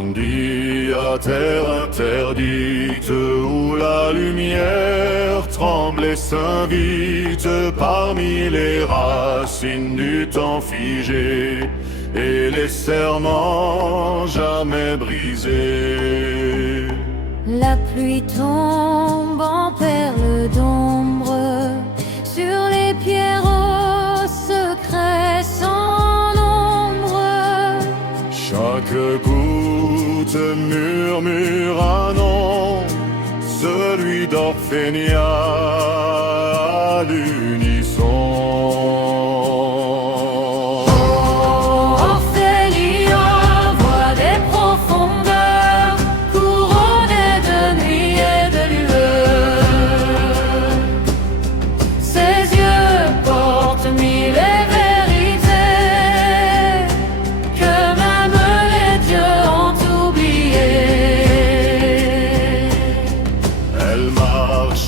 descendit à terre interdite, où la lumière tremblait s'invite parmi les racines du temps figé et les serments jamais brisés. La pluie tombe en perles d'ombre sur les pierres aux secrets sans nombre. Chaque goutte murmure un nom, celui d'Orphénia à l'unisson.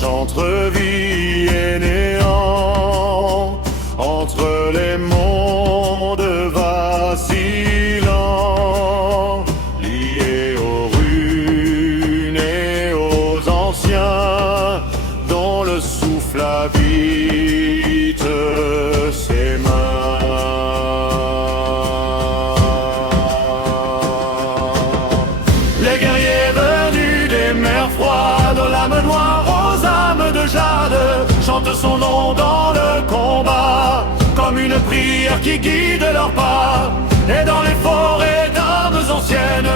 Entre vie et néant, entre les mondes vacillants, liés aux ruines et aux anciens, dont le souffle habite ses mains. Les guerriers venus des mers froides, l'âme noire chante son nom dans le combat, comme une prière qui guide leurs pas. Et dans les forêts d'armes anciennes,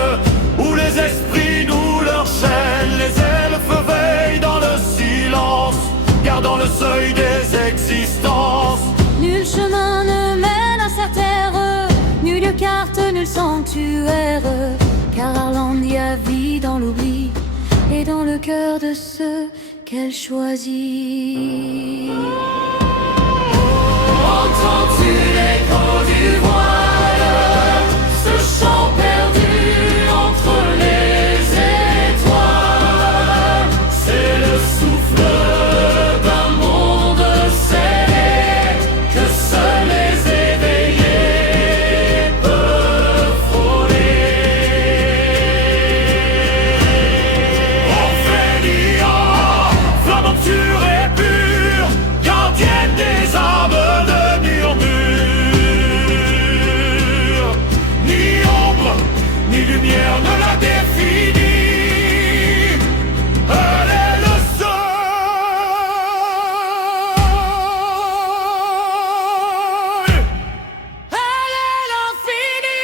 où les esprits nouent leurs chaînes, les elfes veillent dans le silence, gardant le seuil des existences. Nul chemin ne mène à sa terre, nulle carte, nul sanctuaire, car Arlandia vit dans l'oubli et dans le cœur de ceux qu'elle choisit. Entends-tu l'écho du voile, ce chant perdu entre les étoiles? C'est le souffle d'un monde scellé que seuls les éveillés peuvent frôler. Orphénia, pure et pure, gardienne des âmes de murmure. Ni ombre, ni lumière ne la définit. Elle est le seuil. Elle est l'infini.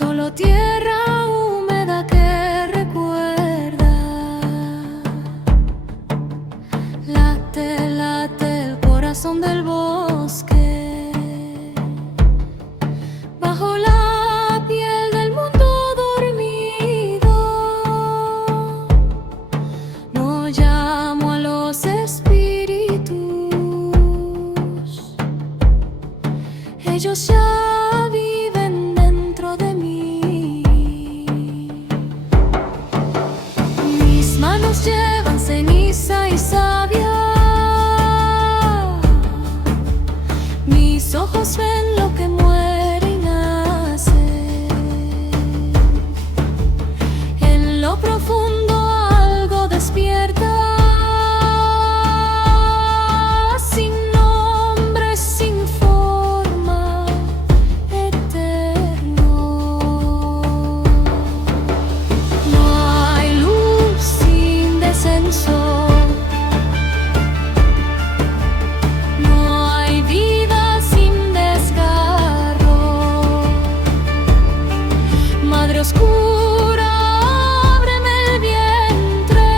solo tierra húmeda que recuerda. Late, late el corazón del bosque, bajo la piel del mundo dormido. No llamo a los espíritus, ellos ya viven dentro de mí. Mis manos llevan ceniza y savia, mis ojos ven lo que muere y nace. En lo profundo algo despierta, sin nombre, sin forma, eterno. No hay luz sin descenso, no hay vida sin desgarro. Madre oscura, ábreme el vientre,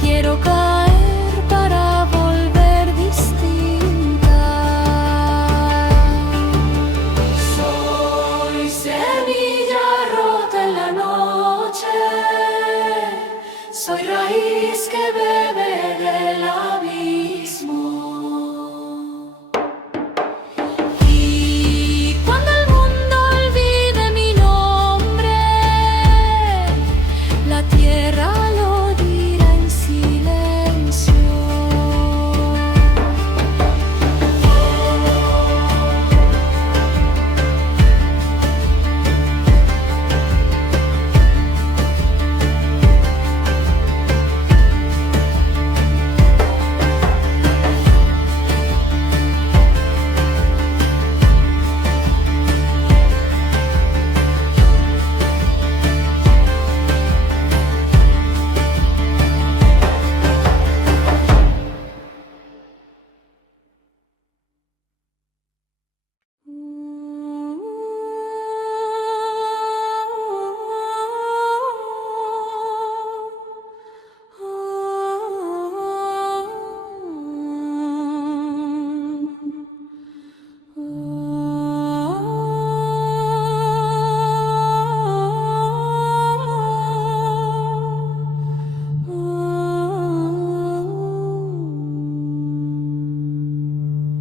quiero caer para volver distinta. Soy semilla rota en la noche, soy raíz que bebe del abismo. Y cuando el mundo olvide mi nombre, la tierra lo dirá en silencio.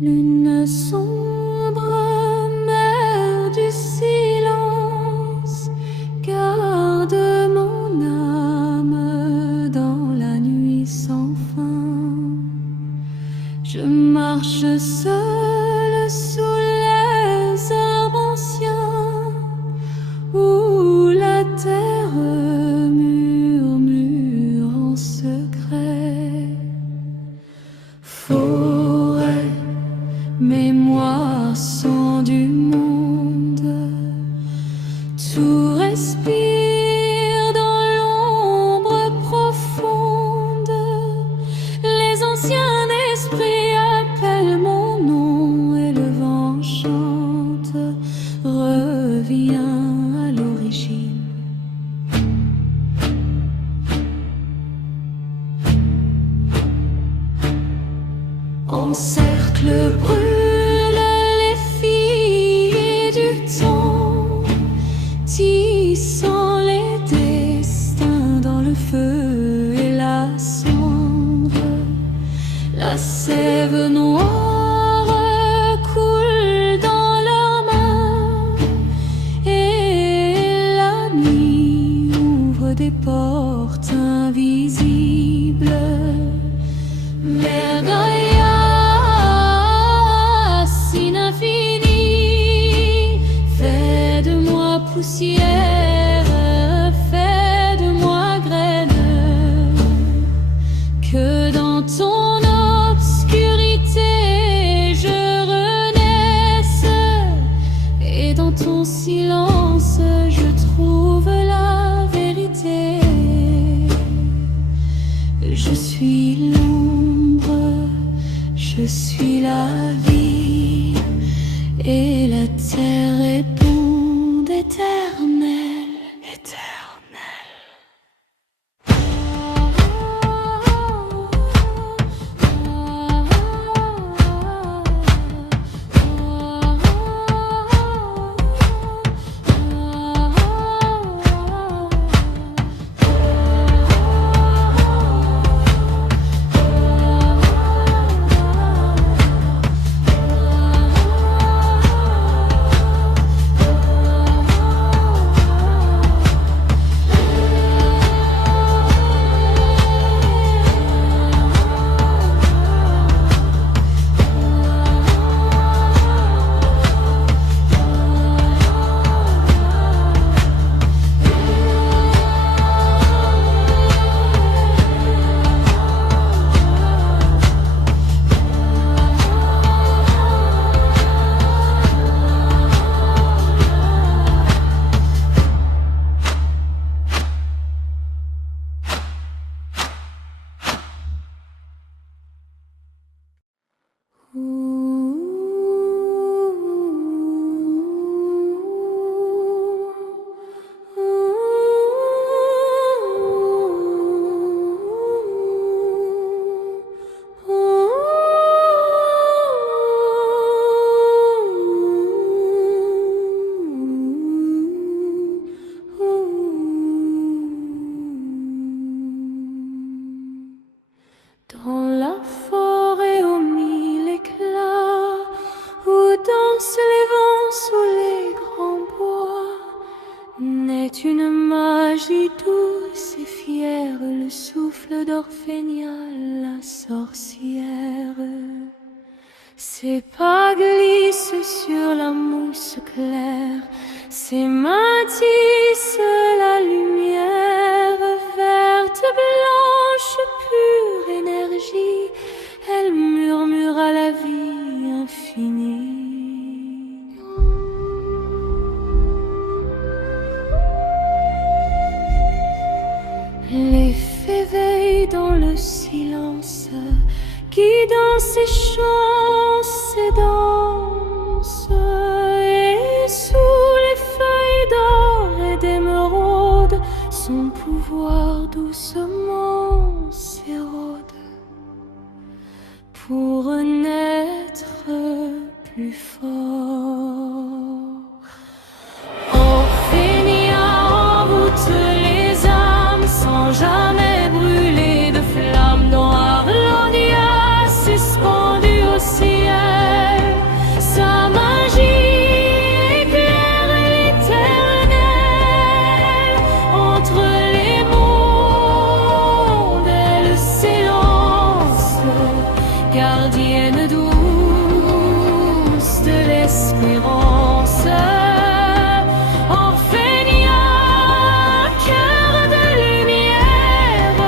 Lune sombre, mer du silence, garde mon âme dans la nuit sans fin. Je marche seule sous les arbres anciens, où la terre murmure en secret. Forêt, mémoire sang du monde, tout respire dans l'ombre profonde. Les anciens esprits appellent mon nom et le vent chante, reviens à l'origine. En cercle brûle les filles du temps, tissant les destins dans le feu et la cendre. La sève noire coule dans leurs mains, et la nuit ouvre des portes invisibles. Mère Gaïa, racine infinie, fais de moi poussière, fais de moi graine, que dans ton obscurité je renaisse, et dans ton silence je trouve la vérité. Je suis l'ombre, je suis la vie, et la terre est bon. éternel. Dans la forêt aux mille éclats, où dansent les vents sous les grands bois, naît une magie douce et fière, le souffle d'Orphénia, la sorcière. Ses pas glissent sur la mousse claire, ses mains tissent la lumière, verte, blanche, pure énergie, elle murmure à la vie infinie. Les fées veillent dans le silence, guidant ses chants, ses danses, et sous les feuilles d'or et d'émeraude, son pouvoir doucement s'érode pour naître plus fort. Orphénia envoûte les âmes sans jamais brûler de flammes noires. Landia suspendue au ciel, sa magie éclaire l'éternel. Entre les mondes, elle s'élance, gardienne douce de l'espérance. Orphénia, cœur de lumière,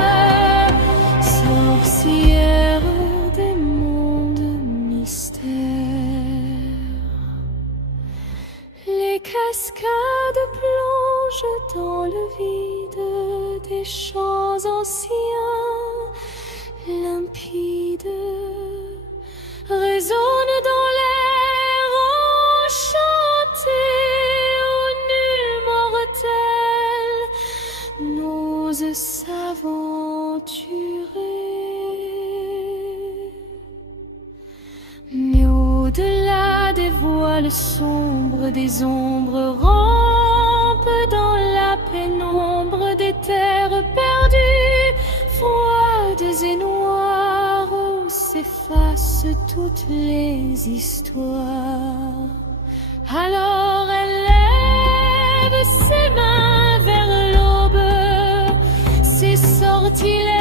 sorcière des mondes mystères. Les cascades plongent dans le vide des champs anciens, limpides, résonnent dans l'air enchanté où nul mortel n'ose s'aventurer. Mais au-delà des voiles sombres, des ombres rampent dans la pénombre des terres perdues, froides et noires, où s'effacent toutes les histoires. Alors elle lève ses mains vers l'aube, ses sortilèges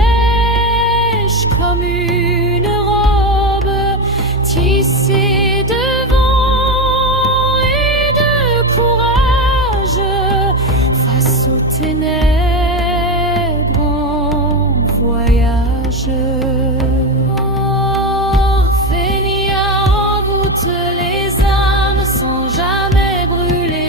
comme une robe tissée de vent et de courage face aux ténèbres en voyage. Orphénia envoûte les âmes sans jamais brûler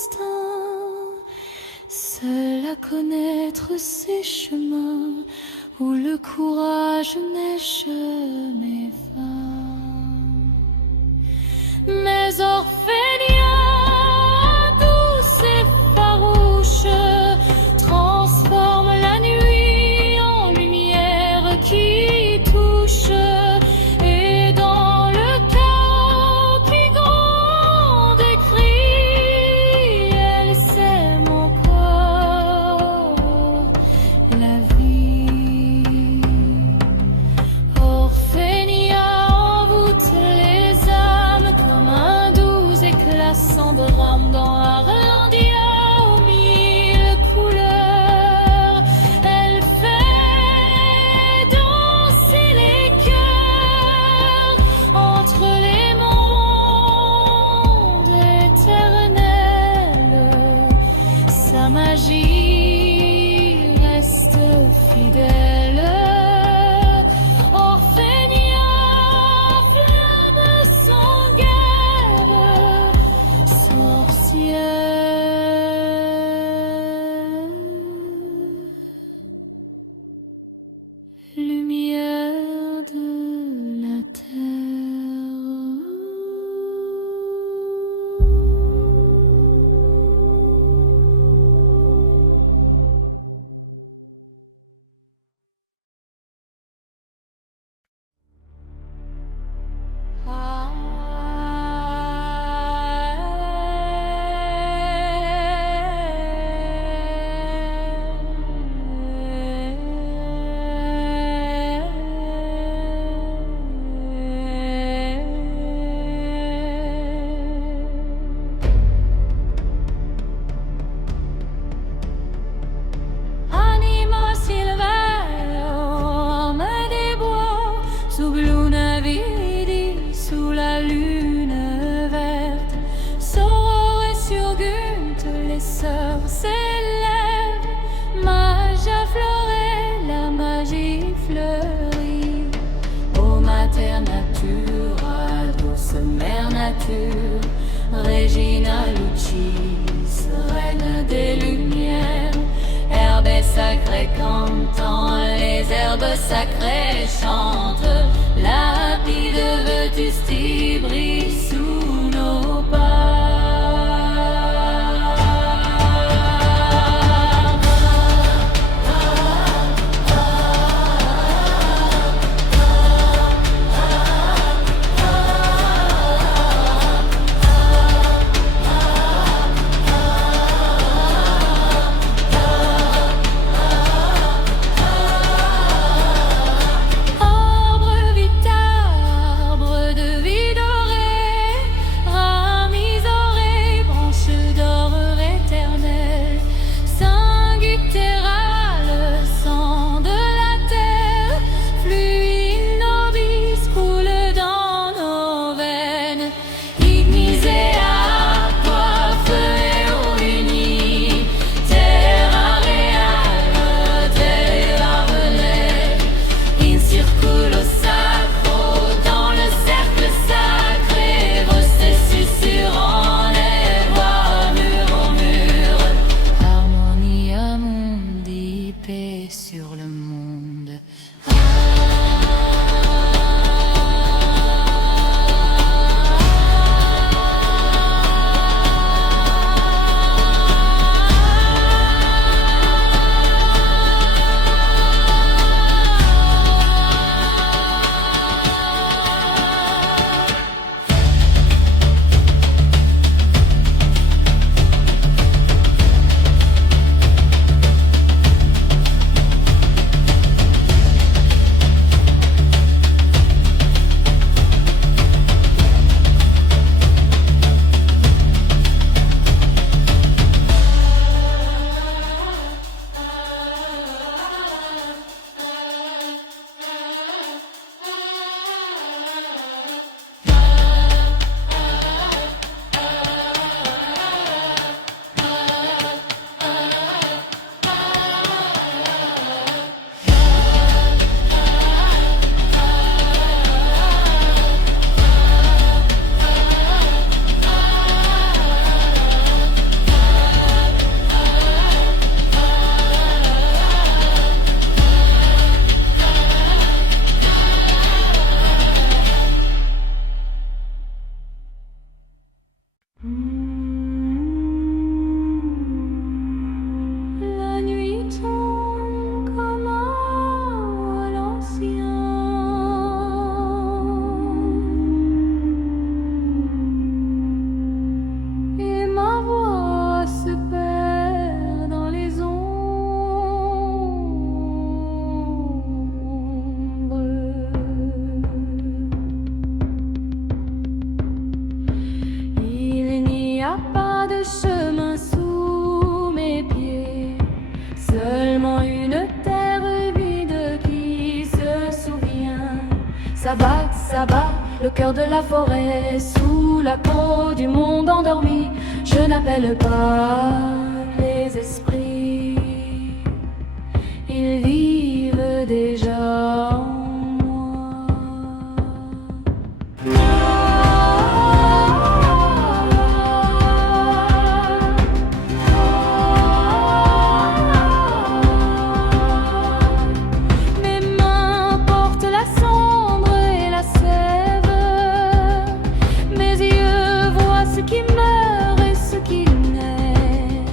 destin, seul à connaître ces chemins où le courage n'est jamais vain. Mais Orphénia, douce et farouche, transforme la nuit en lumière qui touche. Et dans le chaos qui gronde et crie, elle sème encore la vie. Orphénia envoûte les âmes comme un doux éclat sans drame dans Arlandia aux mille couleurs. Elle fait danser les cœurs entre les mondes éternels. Sa magie reste fidèle. Orphénia, flamme sans guerre, sorcière, lumière de la terre. Anima silvaire, homme des bois, sous Luna Vidi, sous la lune verte. Soror et Surgunt, les sœurs s'élèvent. Magia florée, la magie fleurit. Ô Mater Natura, douce mère nature, Regina Lucis, reine des lumières. Herbes sacrées cantant, les herbes sacrées chantent. Lapide vetusti brille sous nos pas. Arbre vital, arbre de vie dorée, le cœur de la forêt, sous la peau du monde endormi. Je n'appelle pas les esprits, ils vivent déjà en moi. Mes mains portent la cendre et la sève, mes yeux voient ce qui meurt et ce qui naît.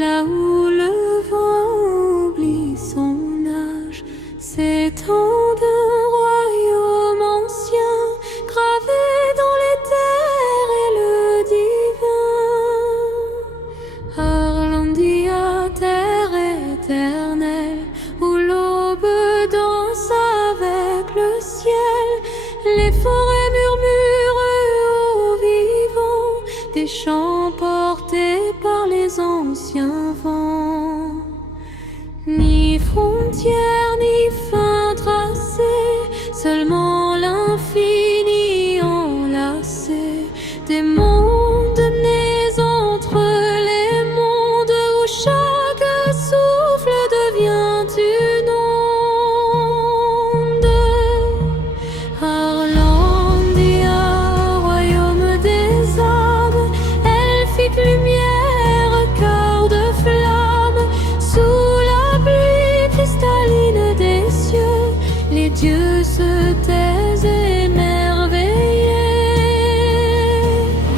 là où le vent oublie son âge, s'étend un royaume ancien, gravé dans les terres et le divin. Arlandia, terre éternelle, où l'aube danse avec le ciel, les forêts murmurent aux vivants, des chants portés par les anciens vents. Ni frontières, ni fin tracée, seulement l'infini enlacé, des mondes nés entre les mondes, où chaque souffle devient une onde. Arlandia, royaume des âmes, elfique lumière, cœur de flamme, sous la pluie cristalline des cieux, les dieux se taisent émerveillés.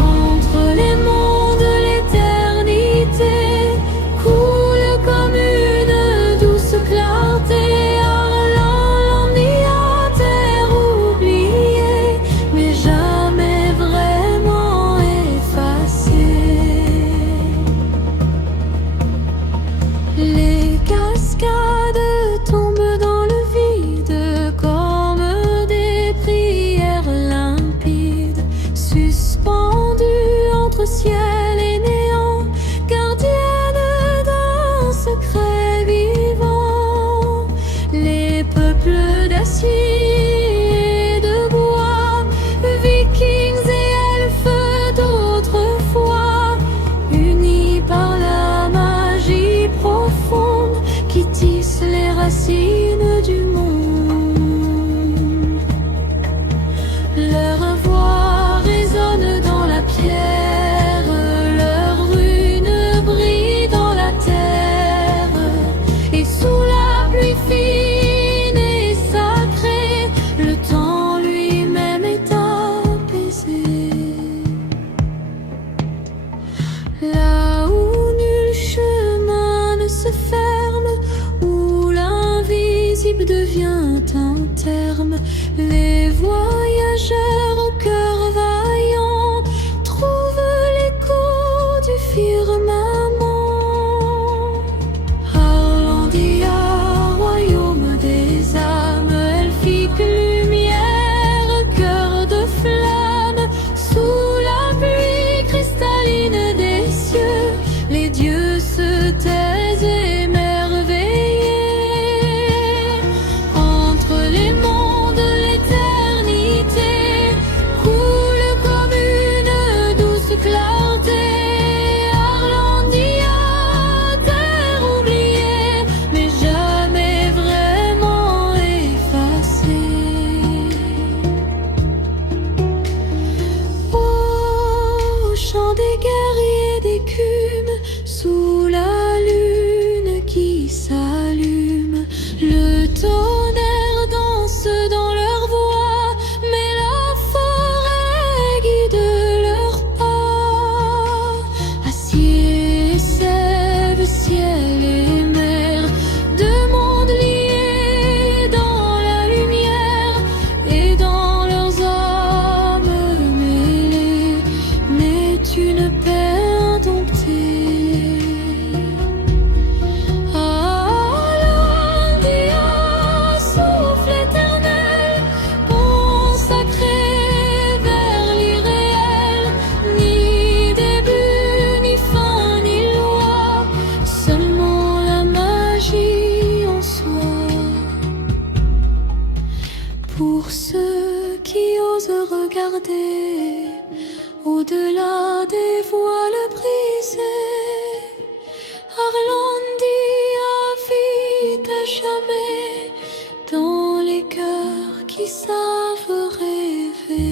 Entre les mondes, l'éternité coule comme une douce clarté. Arlandia, terre oubliée, mais jamais vraiment effacée. Les cascades tombent dans le vide comme des prières limpides, suspendues entre ciel et néant, gardiennes d'un secret vivant. Les peuples d'acier et de bois, vikings et elfes d'autrefois, unis par la magie profonde qui tisse les racines du monde. Leur voix résonne dans la pierre, leur rune brille dans la terre, et sous la pluie fine et sacrée, le temps lui-même est apaisé. Là où nul chemin ne se ferme, où l'invisible devient un terme, les voyageurs au cœur vaillant trouvent l'écho du firmament. Arlandia, royaume des âmes, elfique lumière, cœur de flamme, sous la pluie cristalline des cieux, les dieux se taisent émerveillés. Entre les mondes, l'éternité coule comme une douce clarté. Arlandia, terre oubliée, mais jamais vraiment effacée. Au chant des guerriers d'écume, sous la lune qui s'allume, le tonnerre danse dans leur voix, mais la forêt guide leurs pas. Acier, sève, ciel et mer, deux mondes liés dans la lumière et dans leurs âmes mêlées, n'est une paix indomptée. Arlandia, souffle éternel, pont sacré vers l'irréel, ni début, ni fin, ni loi, seulement la magie en soi. Pour ceux qui osent regarder au-delà des voiles brisées, Arlandia vit à jamais dans les cœurs qui savent rêver.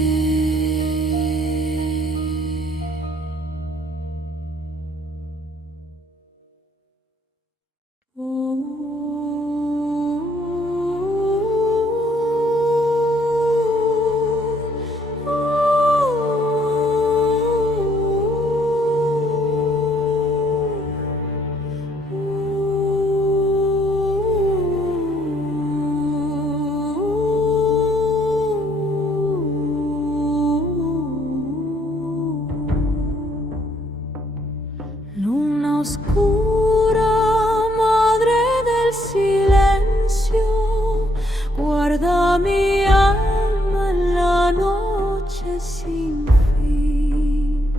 fin.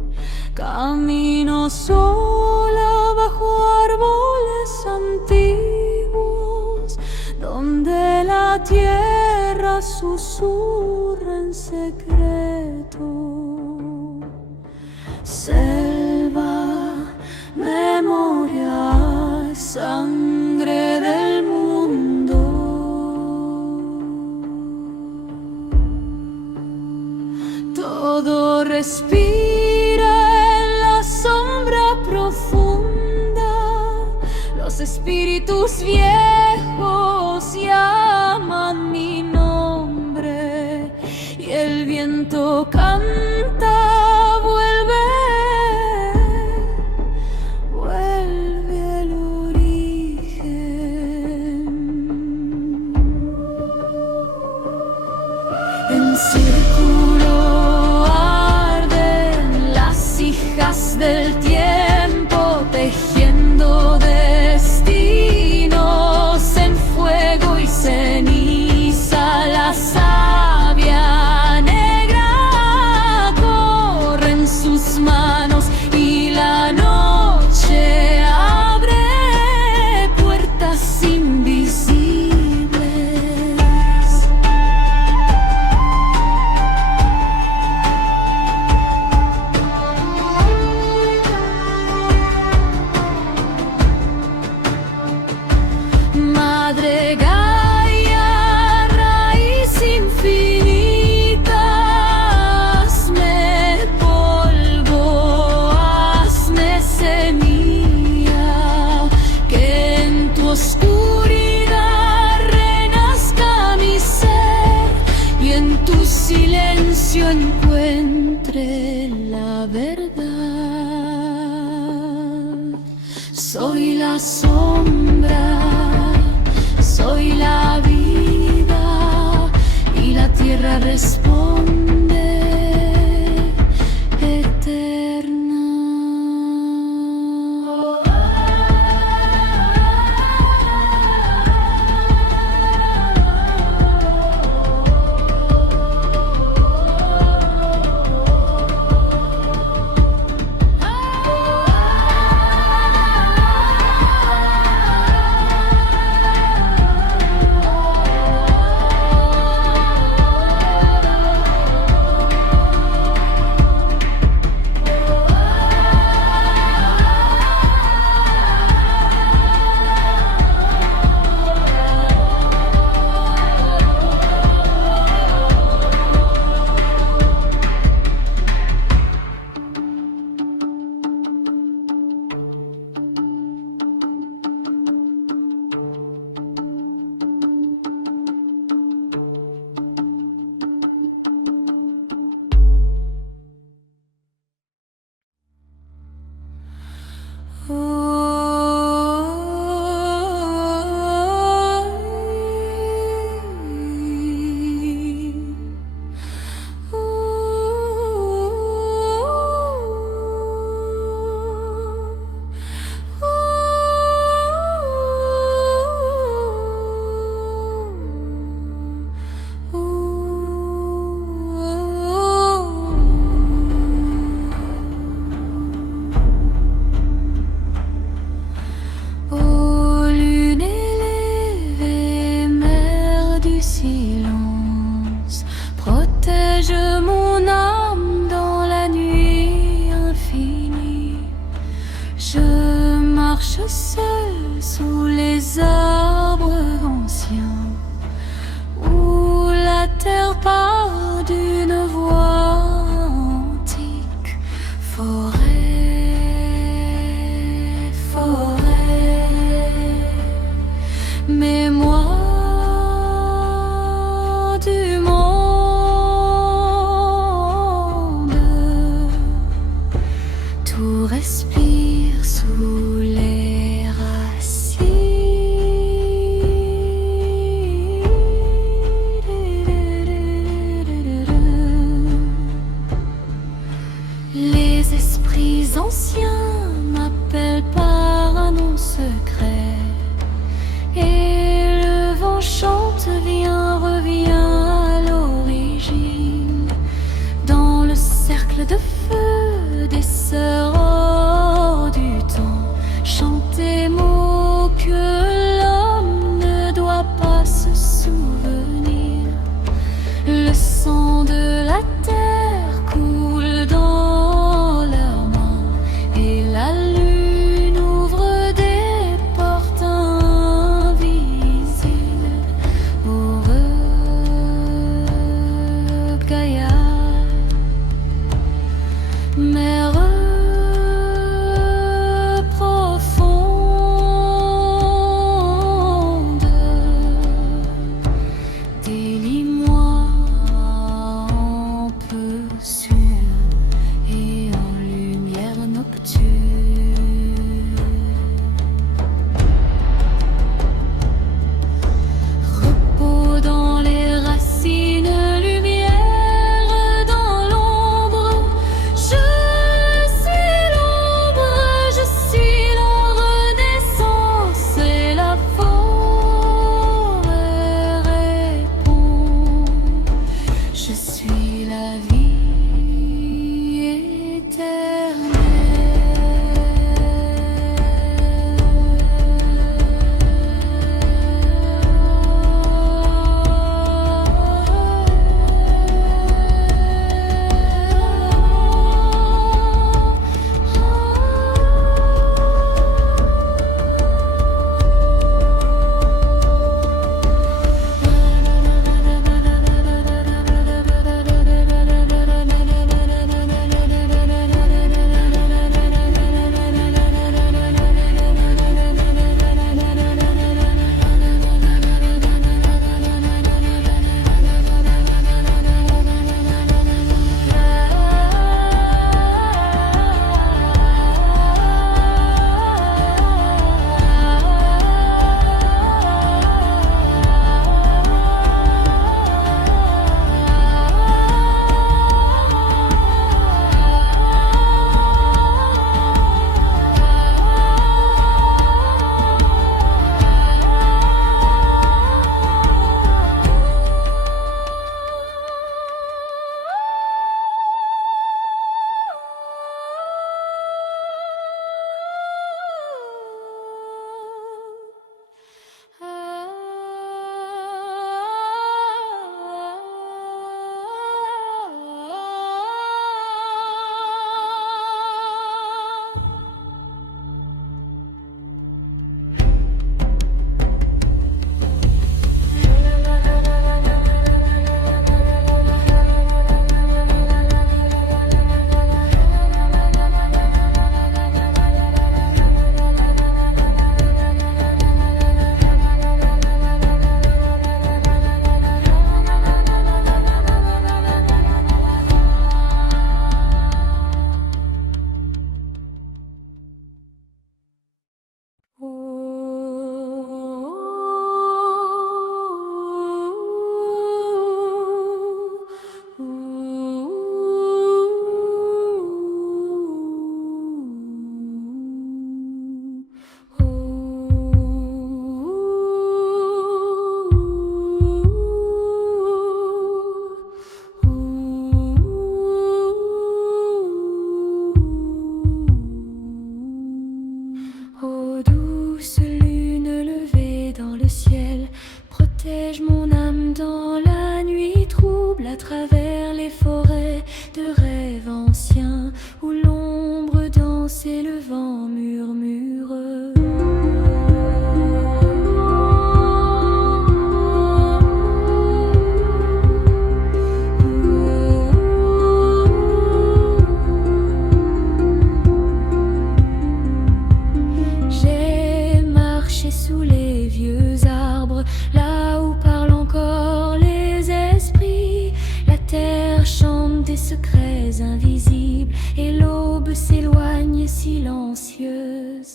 Camino sola bajo árboles antiguos, donde la tierra susurra en secreto. Selva, memoria, sangre del mundo. Todo respira en la sombra profunda. Los espíritus viejos llaman mi nombre y el viento canta. En círculo arden las hijas del tiempo, tejiendo destinos en fuego y ceniza. La savia negra corre en sus manos y la noche abre puertas invisibles. Madre Gaia, raíz infinita, hazme polvo, hazme semilla, que en tu oscuridad renazca mi ser y en tu silencio encuentre la verdad. Soy la sombra, soy la vida y la tierra responde eterna. marche seul sous les arbres anciens, où la terre part d'une voix antique. Forêt, forêt, mémoire du monde, tout respire sous les racines. Les esprits anciens m'appellent par un nom secret, et le vent chante, viens, reviens à l'origine, dans le cercle de feu des sœurs hors du temps, chanter mots que l'homme ne doit pas se souvenir. Le sang de la terre coule dans leurs mains et la lune ouvre des portes invisibles. Heureux gaillard, mer profonde, délie-moi en peu sûr et en lumière nocturne. Repos dans les racines, lumière dans l'ombre. Je suis l'ombre, je suis la renaissance, et la forêt répond. Je suis la vie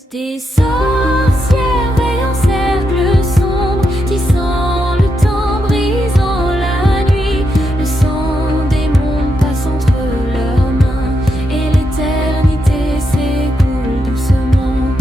Des sorcières veillent en cercle sombre, tissant le temps, brisant la nuit. Le sang des mondes passe entre leurs mains et l'éternité s'écoule doucement.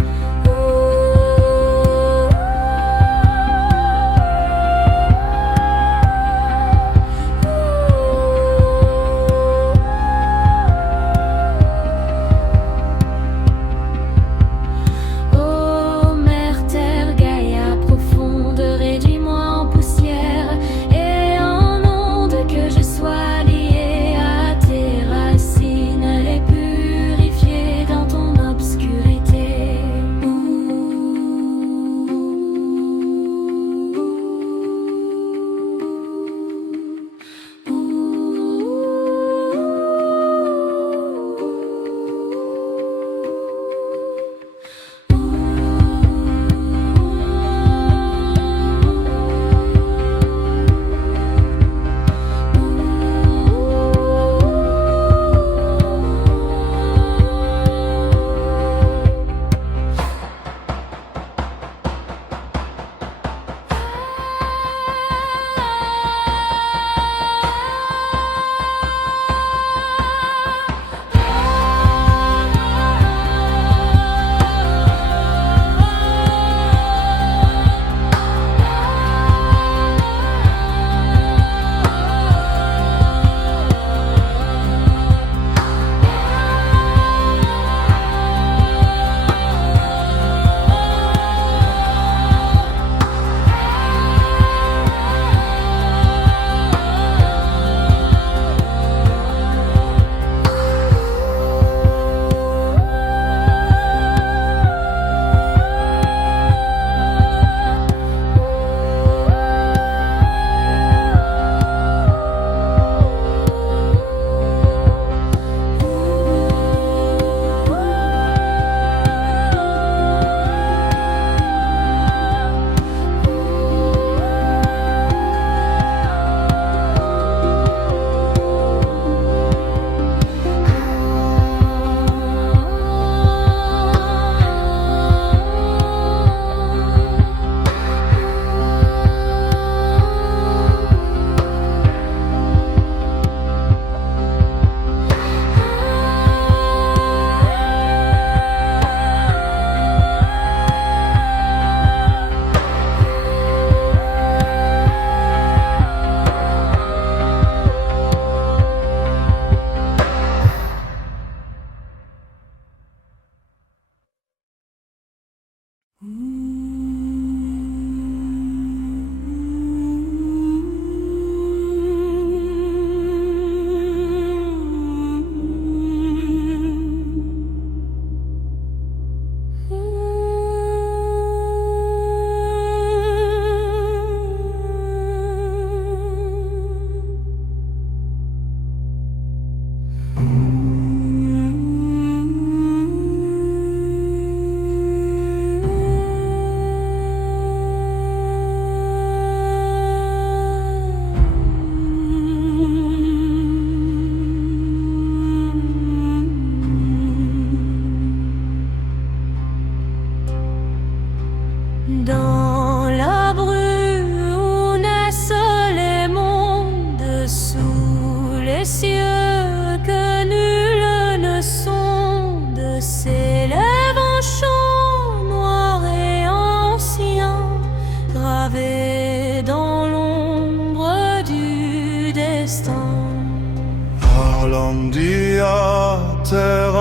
terre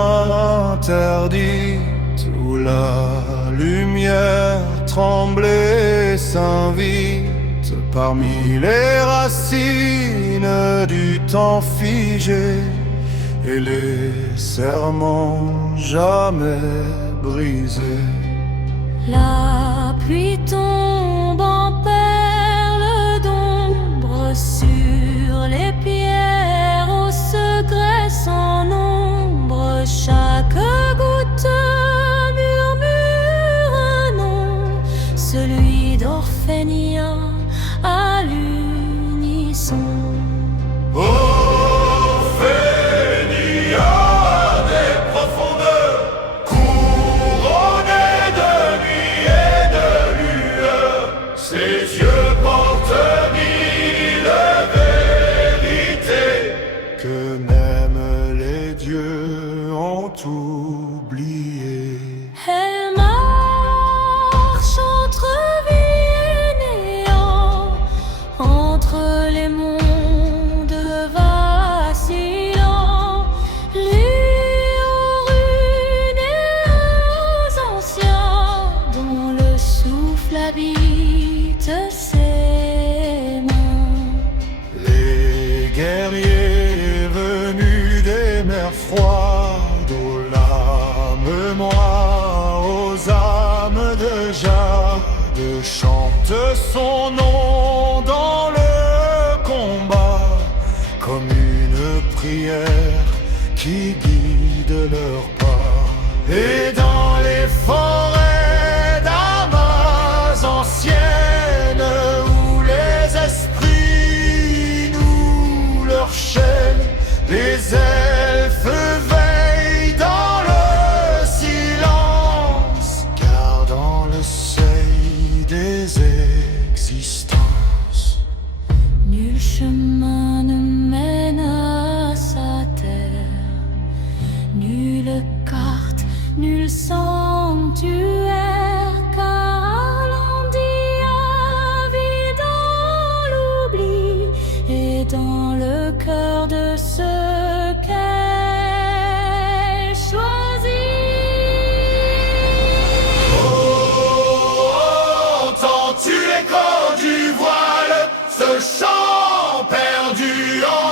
interdite où la lumière tremblait et s'invite parmi les racines du temps figé et les serments jamais brisés. La pluie tombe en perles d'ombre sur les pierres aux secrets sans nombre. Chaque goutte murmure un nom, celui d'Orphénia à l'unisson. Orphénia des profondeurs, couronné de nuit et de lueur, ses yeux portent mille vérités Que même les dieux ont oublié. Elle marche entre vie et néant, entre les mondes vacillants, lus aux runes et aux anciens, dont le souffle habite ses mains. Les guerriers venus des mers froides, aux lames noires, aux âmes de jade, chantent son nom dans le combat, comme une prière qui guide leurs pas. Et dans les forêts d'Amas anciennes, où les esprits nouent leurs chaînes, les elfes veillent dans le silence, gardant le seuil des existences. Nul chemin ne mène à sa terre, nulle carte, nul sanctuaire, car Landia vit dans l'oubli et dans le cœur de ceux qu'elle choisit. Entends-tu l'écho du voile, ce chant perdu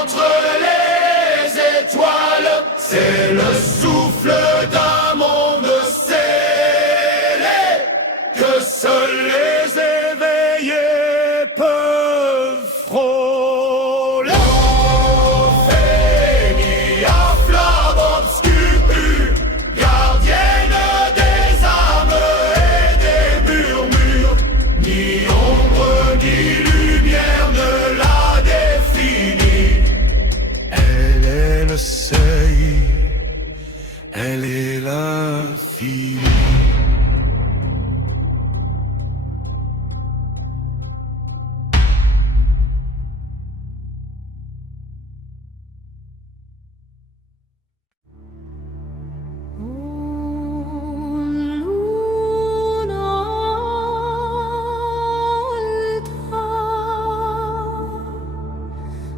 entre les étoiles? C'est le souffle d'un monde scellé que seuls les éveillés peuvent frôler. Orphénia, flamme obscure, gardienne des âmes et des murmures, ni ombre ni lumière ne la définit. Elle est le seuil, elle est l'infini.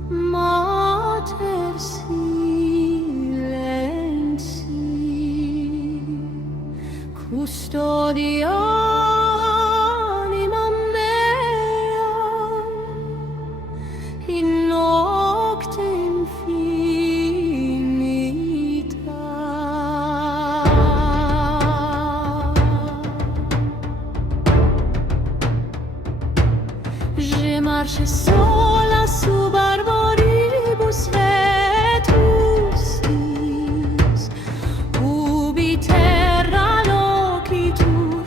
Mater silenzi, custodia animam meam in nocte infinita. Je marche sola sub arboribus vetustis, ubi terra locitur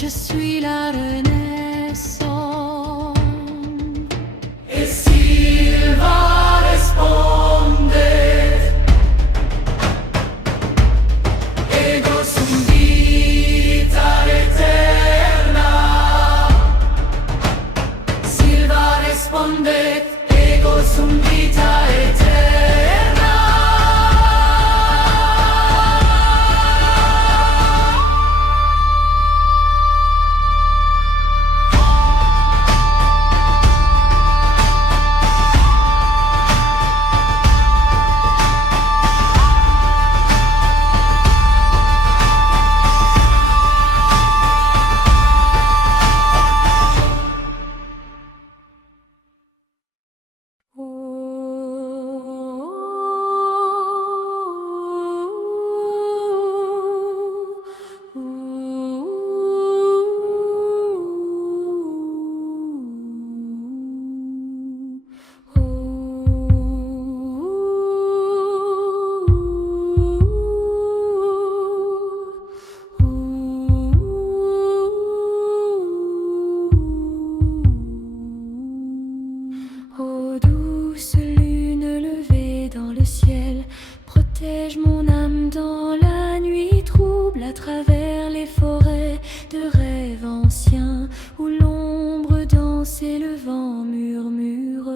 Je suis la Renaissance. E Silva risponde: Ego sum vita eterna. Silva risponde: Ego sum vita eterna. Ô douce lune levée dans le ciel, protège mon âme dans la nuit trouble, à travers les forêts de rêves anciens, où l'ombre danse et le vent murmure.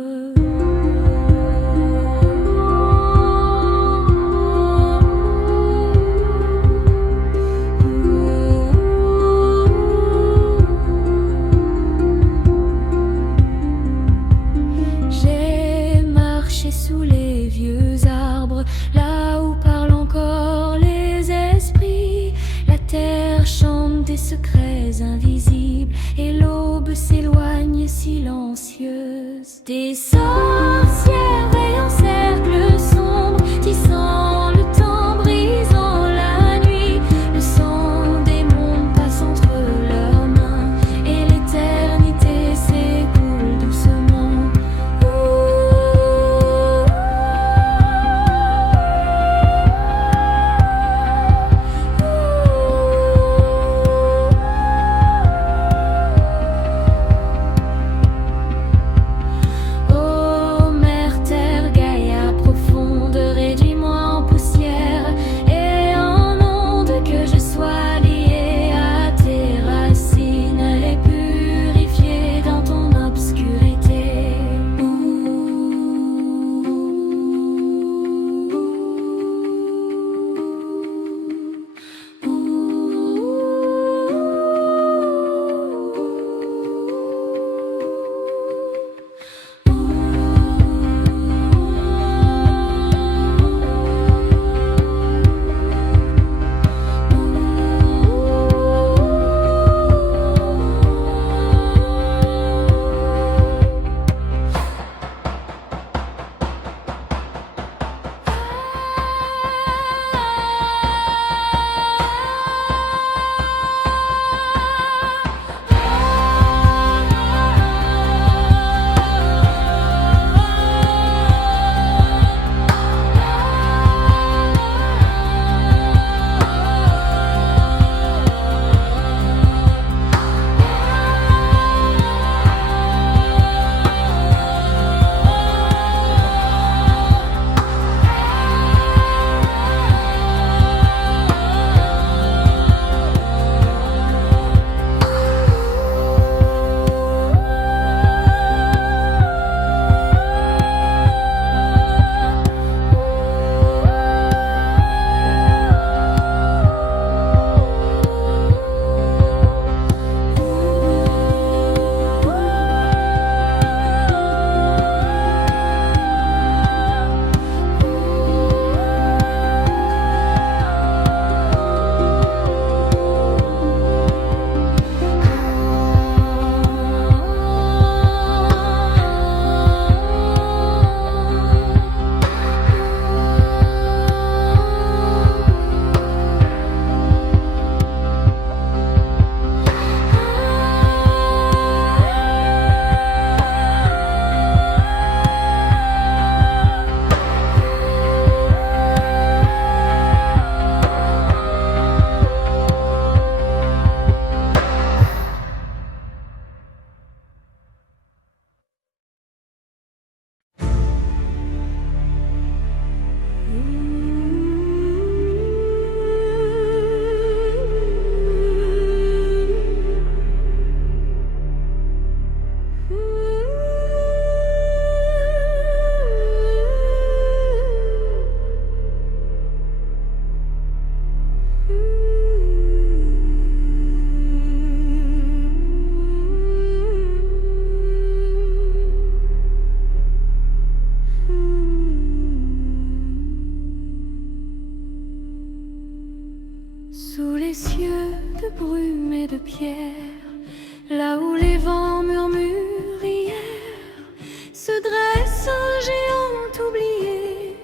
J'ai marché sous les vieux arbres, là où parlent encore les esprits. La terre chante des secrets invisibles, et l'aube s'éloigne silencieuse. Des sorcières veillent en cercle sombre, tissant le temps, brisant la nuit. Le sang des mondes passe entre leurs mains, et l'éternité s'écoule doucement. Ô mère terre, Gaïa profonde, réduis-moi en formé de pierre, là où les vents murmurent hier, se dresse un géant oublié,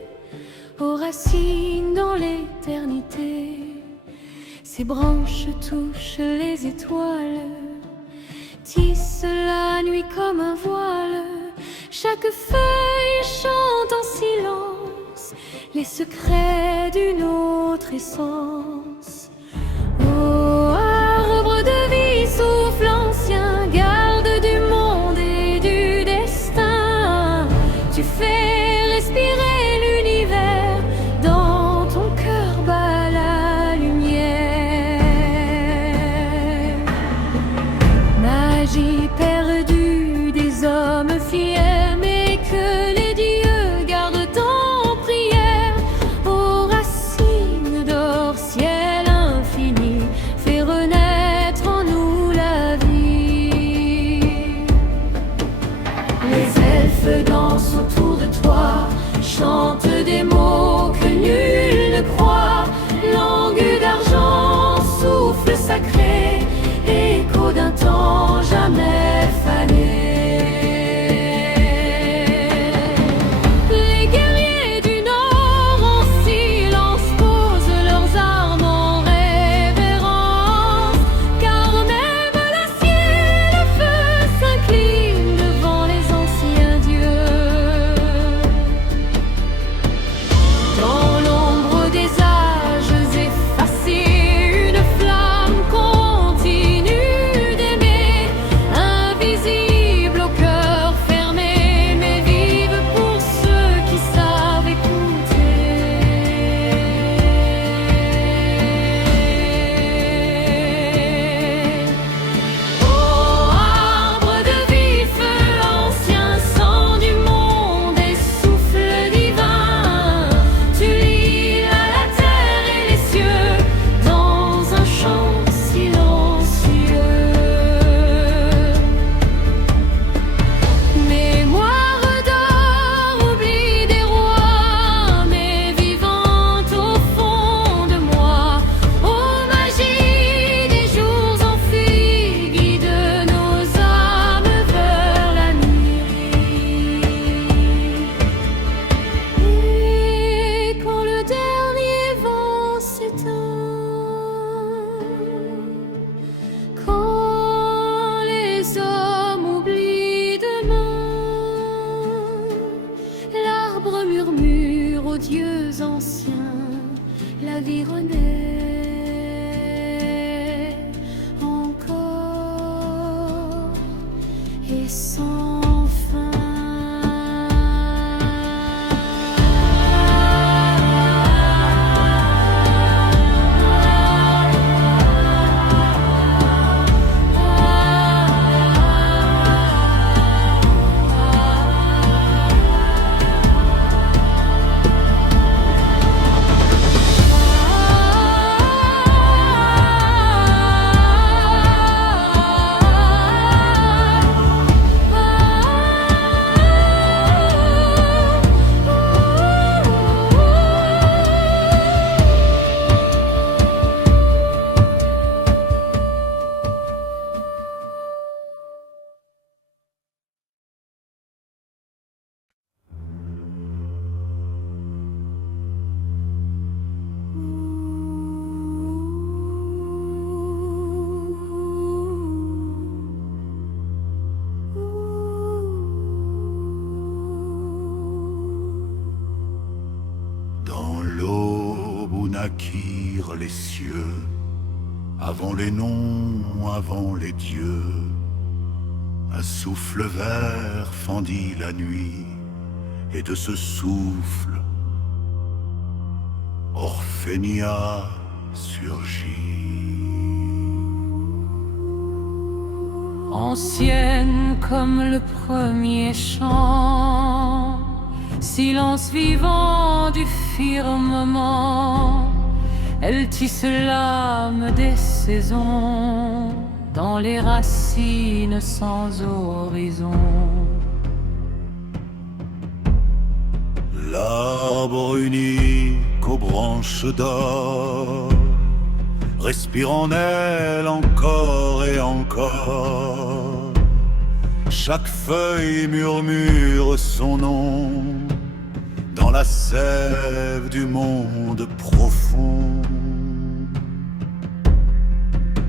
aux racines dans l'éternité. Ses branches touchent les étoiles, tissent la nuit comme un voile. Chaque feuille chante en silence les secrets d'une autre essence. Ô arbre de vie, souffle ancien, garde du monde et du destin. Tu fais respirer l'univers, dans ton cœur bat la lumière. Magie perdue des hommes fiers, mais que les dieux gardent en prière. Aux racines d'or, ciel infini, fais renaître en nous la vie. Les elfes dansent autour de toi, chantent des mots que nul ne croit. Langue d'argent, souffle sacré, écho d'un temps jamais fané. Les guerriers du Nord en silence posent leurs armes en révérence, car même l'acier et le feu s'inclinent devant les anciens dieux. Dans l'ombre des âges effacés, une flamme continue d'aimer, invisible au cœur fermé, mais vive pour ceux qui savent écouter. Ô arbre de vie, feu ancien, sang du monde et souffle divin, tu lis à la terre et les cieux dans un chant silencieux. Mémoire d'or, oubli des rois, mais vivante au fond de moi. Ô magie des jours enfuis, guide nos âmes vers la nuit. Et quand le dernier vent s'éteint, quand les hommes oublient demain, l'arbre murmure aux dieux anciens, la vie renaît encore et sans fin. Dans l'aube où naquirent les cieux, avant les noms, avant les dieux, un souffle vert fendit la nuit, et de ce souffle, Orphénia surgit. Ancienne comme le premier chant, silence vivant du firmament, elle tisse l'âme des saisons dans les racines sans horizon. L'arbre unique aux branches d'or respire en elle encore et encore. Chaque feuille murmure son nom dans la sève du monde profond.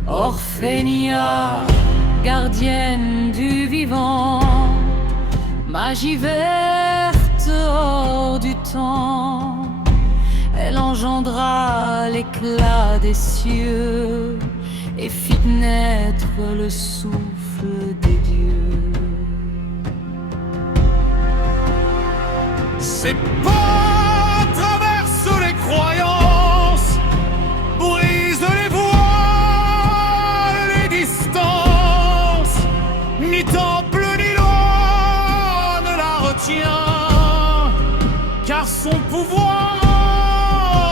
Orphénia, gardienne du vivant, magie verte hors du temps, elle engendra l'éclat des cieux et fit naître le souffle des dieux. Ses pas traversent les croyances, brisent les voiles, les distances. Ni temple ni loi ne la retient, car son pouvoir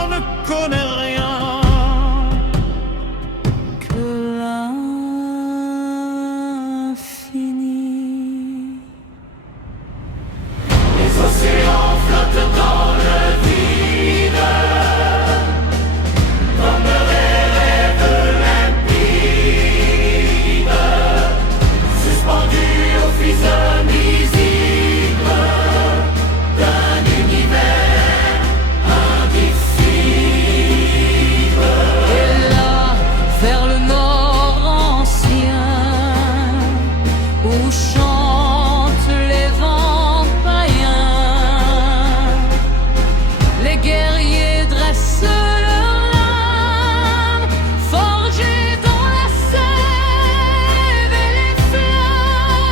ne connaît rien que l'infini. Les océans flottent dans le vide, comme des rêves limpides, suspendus au fils invisible d'un univers indicible. Et là, vers le nord ancien, où chantent les vents païens, les guerriers dressent leurs lames, forgées dans la sève et les flammes.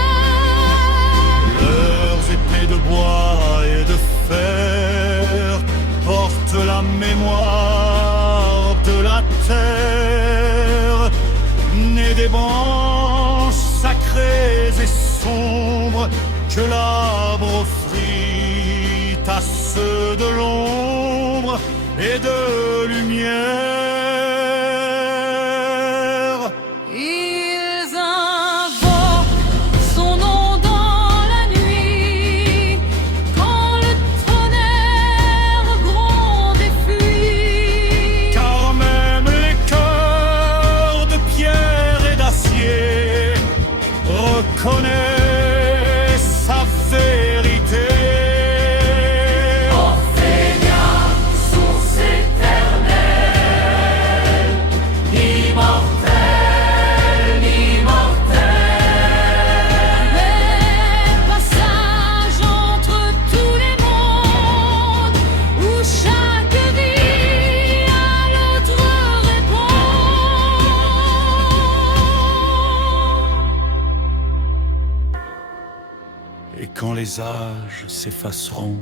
Leurs épées de bois et de fer portent la mémoire de la terre, née des branches sacrées et sombres que l'arbre offrit à ceux de l'ombre et de lumière. Ils invoquent son nom dans la nuit, quand le tonnerre gronde et fuit. Car même les cœurs de pierre et d'acier reconnaissent sa vérité. Orphénia, source éternelle, immortelle, immortelle. Mais passage entre tous les mondes, où chaque vie à l'autre répond. Et quand les âges s'effaceront,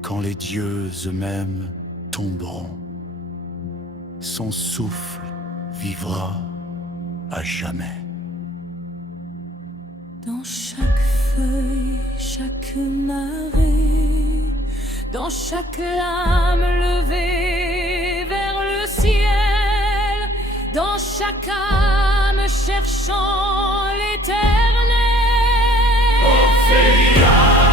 quand les dieux eux-mêmes tomberont, son souffle vivra à jamais. Dans chaque feuille, chaque marée, dans chaque lame levée vers le ciel, dans chaque âme cherchant l'éternel. Orphénia,